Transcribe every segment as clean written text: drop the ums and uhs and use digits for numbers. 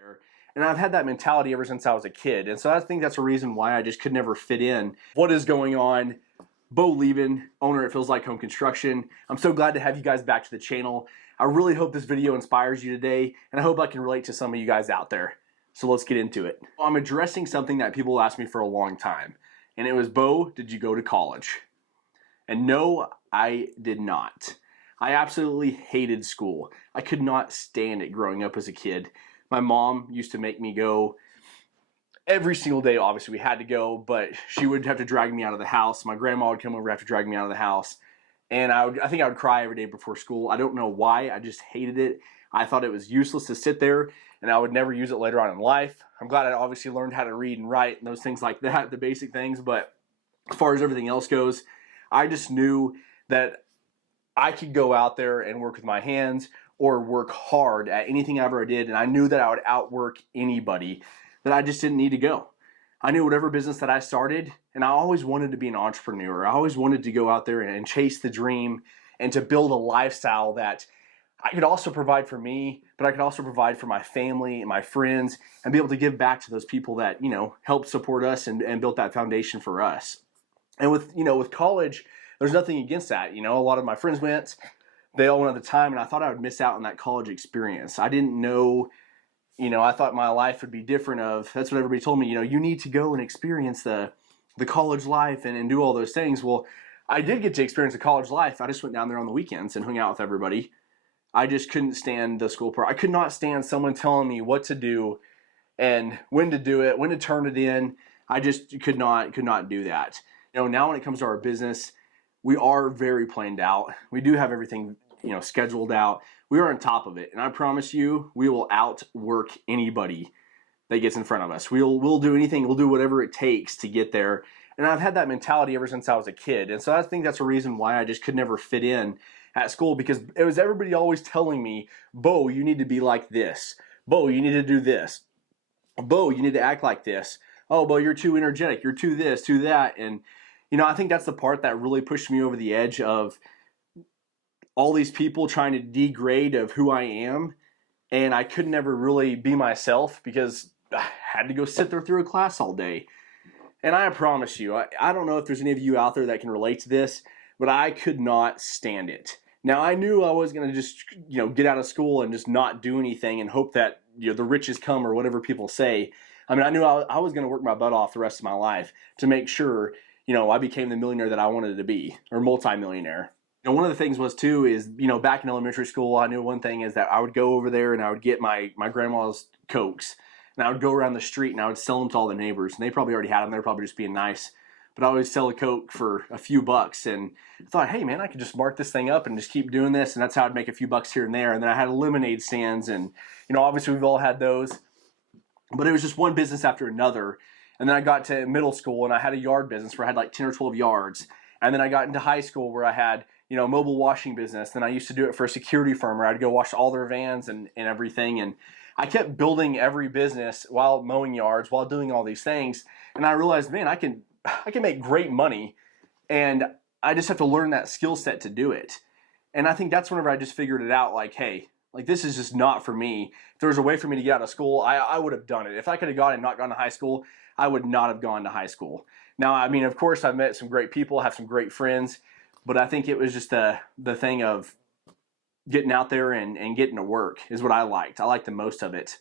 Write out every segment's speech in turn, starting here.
there. And I've had that mentality ever since I was a kid. And so I think that's a reason why I just could never fit in. What is going on? Bo Leavin, owner at Feels Like Home Construction. I'm so glad to have you guys back to the channel. I really hope this video inspires you today, and I hope I can relate to some of you guys out there. So let's get into it. I'm addressing something that people asked me for a long time, and it was, Bo, did you go to college? And no, I did not. I absolutely hated school. I could not stand it growing up as a kid. My mom used to make me go every single day. Obviously we had to go, but she would have to drag me out of the house. My grandma would come over and have to drag me out of the house. And I think I would cry every day before school. I don't know why, I just hated it. I thought it was useless to sit there, and I would never use it later on in life. I'm glad I obviously learned how to read and write and those things like that, the basic things, but as far as everything else goes, I just knew that I could go out there and work with my hands or work hard at anything I ever did, and I knew that I would outwork anybody, that I just didn't need to go. I knew whatever business that I started, and I always wanted to be an entrepreneur. I always wanted to go out there and chase the dream and to build a lifestyle that I could also provide for me, but I could also provide for my family and my friends and be able to give back to those people that, you know, helped support us and built that foundation for us. And with college, there's nothing against that. You know, a lot of my friends went, they all went at the time, and I thought I would miss out on that college experience. I didn't know, I thought my life would be different that's what everybody told me, you need to go and experience the college life and do all those things. Well, I did get to experience the college life. I just went down there on the weekends and hung out with everybody. I just couldn't stand the school part. I could not stand someone telling me what to do and when to do it, when to turn it in. I just could not do that. Now when it comes to our business, we are very planned out. We do have everything, scheduled out. We are on top of it. And I promise you, we will outwork anybody that gets in front of us. We'll do anything. We'll do whatever it takes to get there. And I've had that mentality ever since I was a kid. And so I think that's a reason why I just could never fit in at school, because it was everybody always telling me, Bo, you need to be like this. Bo, you need to do this. Bo, you need to act like this. Oh, Bo, you're too energetic. You're too this, too that. And I think that's the part that really pushed me over the edge of all these people trying to degrade of who I am. And I could never really be myself because I had to go sit there through a class all day. And I promise you, I don't know if there's any of you out there that can relate to this, but I could not stand it. Now, I knew I was going to just, get out of school and just not do anything and hope that, the riches come or whatever people say. I mean, I knew I was going to work my butt off the rest of my life to make sure I became the millionaire that I wanted to be, or multimillionaire. One of the things was too is, back in elementary school, I knew one thing is that I would go over there and I would get my grandma's Cokes, and I would go around the street and I would sell them to all the neighbors, and they probably already had them. They're probably just being nice, but I would sell a Coke for a few bucks, and I thought, hey man, I could just mark this thing up and just keep doing this, and that's how I'd make a few bucks here and there. And then I had lemonade stands, and obviously we've all had those, but it was just one business after another. And then I got to middle school and I had a yard business where I had like 10 or 12 yards. And then I got into high school where I had, mobile washing business. Then I used to do it for a security firm where I'd go wash all their vans and everything. And I kept building every business while mowing yards, while doing all these things. And I realized, man, I can make great money, and I just have to learn that skill set to do it. And I think that's whenever I just figured it out, like, hey, like this is just not for me. If there was a way for me to get out of school, I would have done it. If I could have gone and not gone to high school, I would not have gone to high school. Now, I mean, of course, I've met some great people, have some great friends, but I think it was just the thing of getting out there and getting to work is what I liked. I liked the most of it.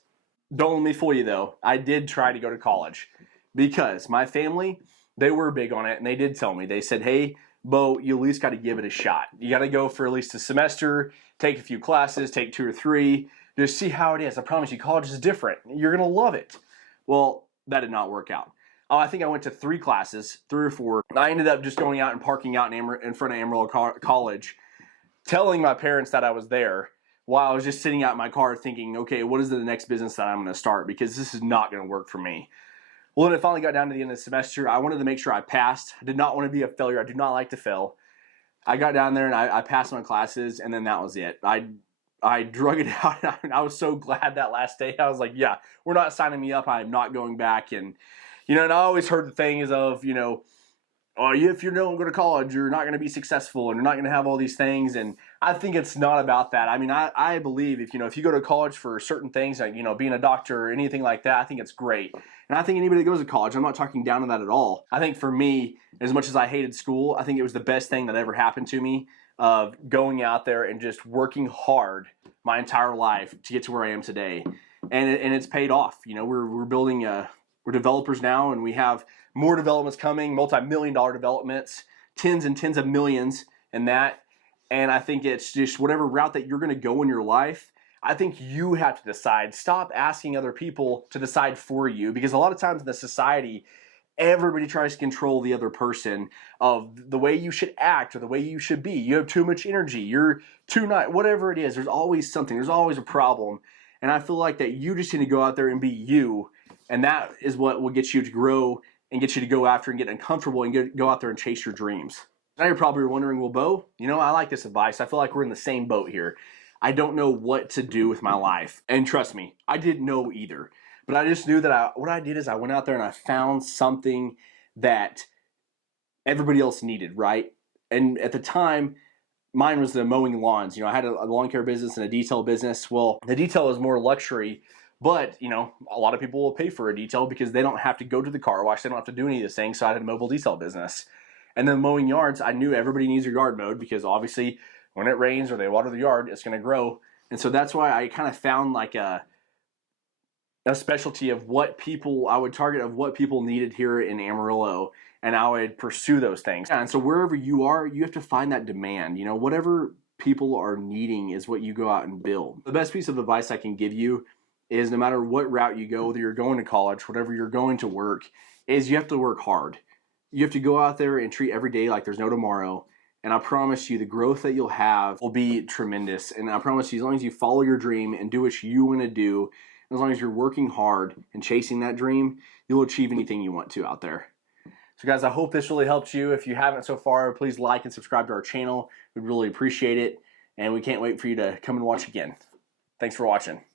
Don't let me fool you, though. I did try to go to college because my family, they were big on it, and they did tell me. They said, hey, Bo, you at least got to give it a shot. You got to go for at least a semester, take a few classes, take 2 or 3, just see how it is. I promise you, college is different. You're going to love it. Well, that did not work out. I think I went to 3 classes, 3 or 4. I ended up just going out and parking out in front of Amarillo College, telling my parents that I was there while I was just sitting out in my car thinking, okay, what is the next business that I'm going to start? Because this is not going to work for me. Well, then it finally got down to the end of the semester. I wanted to make sure I passed. I did not want to be a failure. I do not like to fail. I got down there and I passed my classes, and then that was it. I drug it out. And I was so glad that last day. I was like, yeah, we're not signing me up. I'm not going back. And, and I always heard the things of, oh, if you don't go to college, you're not going to be successful and you're not going to have all these things. And I think it's not about that. I mean, I believe if you go to college for certain things, like being a doctor or anything like that, I think it's great. And I think anybody that goes to college, I'm not talking down on that at all. I think for me, as much as I hated school, I think it was the best thing that ever happened to me, of going out there and just working hard my entire life to get to where I am today. And it's paid off. We're building we're developers now, and we have more developments coming, multi-million-dollar developments, tens and tens of millions in that. And I think it's just whatever route that you're going to go in your life, I think you have to decide. Stop asking other people to decide for you, because a lot of times in the society, everybody tries to control the other person of the way you should act or the way you should be. You have too much energy. You're too not, whatever it is. There's always something. There's always a problem. And I feel like that you just need to go out there and be you. And that is what will get you to grow and get you to go after and get uncomfortable and go out there and chase your dreams. Now you're probably wondering, well, Bo, I like this advice. I feel like we're in the same boat here. I don't know what to do with my life. And trust me, I didn't know either. But I just knew that what I did is I went out there and I found something that everybody else needed, right? And at the time, mine was the mowing lawns. I had a lawn care business and a detail business. Well, the detail is more luxury, but a lot of people will pay for a detail because they don't have to go to the car wash. They don't have to do any of these things. So I had a mobile detail business. And then mowing yards, I knew everybody needs your yard mowed, because obviously when it rains or they water the yard, it's going to grow. And so that's why I kind of found like a specialty of what people I would target, of what people needed here in Amarillo, and I would pursue those things. And so wherever you are, you have to find that demand. Whatever people are needing is what you go out and build. The best piece of advice I can give you is, no matter what route you go, whether you're going to college, whatever you're going to work, is you have to work hard. You have to go out there and treat every day like there's no tomorrow. And I promise you, the growth that you'll have will be tremendous. And I promise you, as long as you follow your dream and do what you want to do, as long as you're working hard and chasing that dream, you'll achieve anything you want to out there. So guys, I hope this really helps you. If you haven't so far, please like and subscribe to our channel. We'd really appreciate it. And we can't wait for you to come and watch again. Thanks for watching.